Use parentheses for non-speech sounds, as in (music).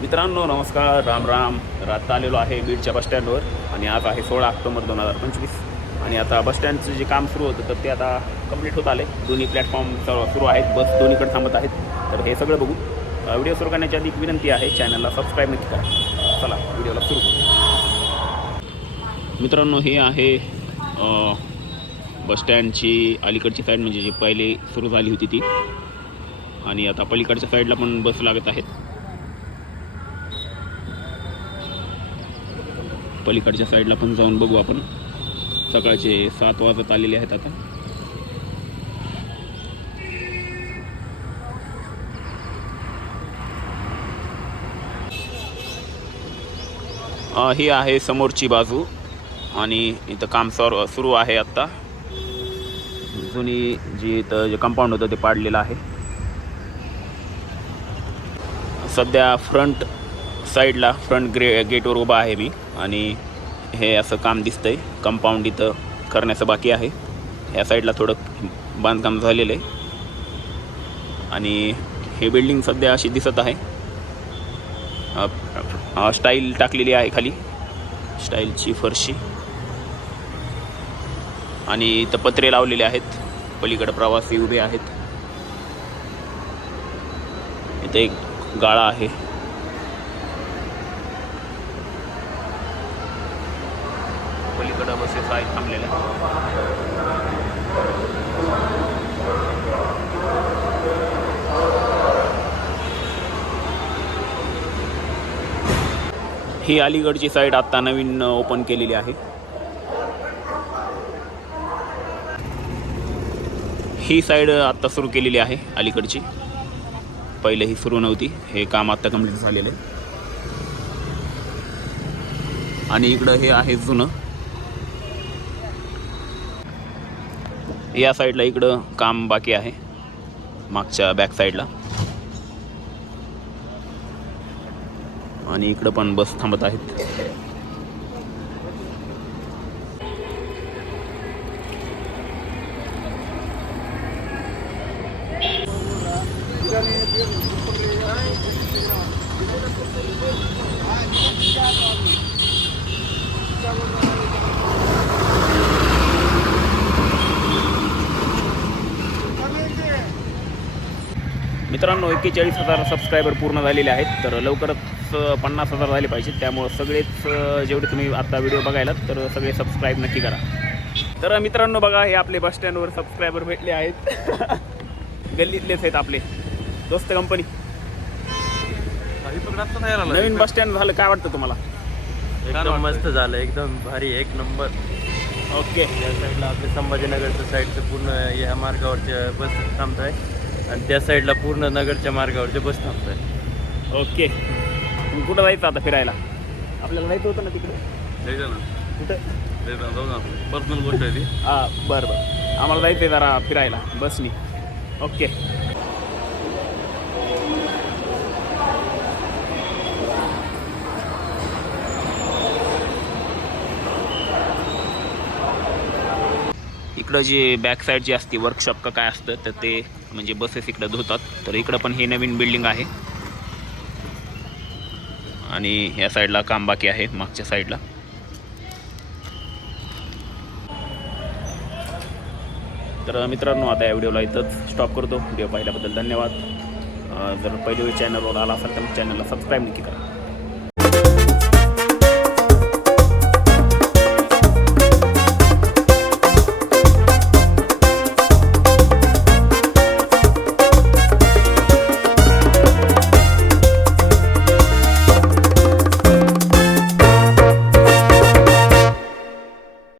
मित्रांनो नमस्कार. राम राम. आता आलेलो आहे बीडच्या बसस्टँडवर आणि आज आहे सोळा ऑक्टोबर दोन हजार पंचवीस. आणि आता बसस्टँडचं जे काम सुरू होतं तर ते आता कंप्लीट होत आले दोन्ही प्लॅटफॉर्म सुरू आहेत. बस दोन्हीकडे थांबत आहेत. तर हे सगळं बघू व्हिडिओ सुरू करण्याची अधिक विनंती आहे. चॅनलला सबस्क्राईब नक्की करा. चला व्हिडिओला सुरू करू. मित्रांनो हे आहे बसस्टँडची अलीकडची साईड म्हणजे जी पहिले सुरू झाली होती ती. आणि आता पलीकडच्या साईडला पण बस लागत आहेत. पलीकडच्या साईडला पण जाऊन बघू आपण. सकाळचे सात वाजत आलेले आहेत आता. ही आहे समोरची बाजू आणि इथं काम सर सुरू आहे आत्ता. जुनी जी इथं जे कंपाऊंड होतं ते पाडलेलं आहे. सध्या फ्रंट साईडला फ्रंट ग्रे गेटवर उभा आहे मी. आणि हे असं काम दिसतंय. कंपाऊंड इथं करण्याचं बाकी आहे. ह्या साईडला थोडं बांधकाम झालेलं आहे. आणि हे बिल्डिंग सध्या अशी दिसत आहे. स्टाईल टाकलेली आहे खाली. स्टाईलची फरशी. आणि इथं पत्रे लावलेले आहेत. पलीकडे प्रवासी उभे आहेत. इथे एक गाळा आहे. पलीकडं बसेस ही अलीगडची साईड आत्ता नवीन ओपन केलेली आहे. ही साईड आत्ता सुरू केलेली आहे अलीकडची. पहिले ही सुरू नव्हती हे काम आत्ता कंप्लीट झालेलं आहे. आणि इकडं हे आहे जुनं. या साईडला इकडं काम बाकी आहे. मागच्या बॅक साईडला आणि इकडं पण बस थांबत आहेत. मित्रांनो एक्केचाळीस हजार सबस्क्रायबर पूर्ण झालेले आहेत. तर लवकरच पन्नास हजार झाले पाहिजेत. त्यामुळं सगळेच जेवढे तुम्ही आता व्हिडिओ बघायलात तर सगळे सबस्क्राईब नक्की करा. तर मित्रांनो बघा हे आपले बस स्टँडवर सबस्क्रायबर भेटले आहेत. (laughs) गल्लीतलेच आहेत आपले. दोस्त कंपनी नवीन बस स्टँड झालं काय वाटतं तुम्हाला? एकदम मस्त झालं एकदम भारी एक नंबर. ओके या साईडला आपले संभाजीनगरच्या साईडचं पूर्ण या मार्गावरच्या बस थांबत आहे आणि त्या साईडला पूर्ण नगरच्या मार्गावरच्या बस थांबत आहे. ओके. मग कुठं जायचं आता फिरायला? आपल्याला जायचं होतं ना तिकडे? कुठं? पर्सनल गोष्ट आहे ती. हां बरं बरं. आम्हाला जायचं आहे जरा फिरायला बसनी ओके. इकडं जे बॅक साईड जी असते वर्कशॉप का काय असतं तर ते म्हणजे बसेस इकडं धुतात. तर इकडं पण हे नवीन बिल्डिंग आहे. आणि या साईडला काम बाकी आहे मागच्या साईडला तर मित्रांनो आता या व्हिडिओला इथंच स्टॉप करतो. व्हिडिओ पाहिल्याबद्दल धन्यवाद. जर पहिले चॅनलवर आला असाल तर चॅनलला सबस्क्राईब नक्की करा.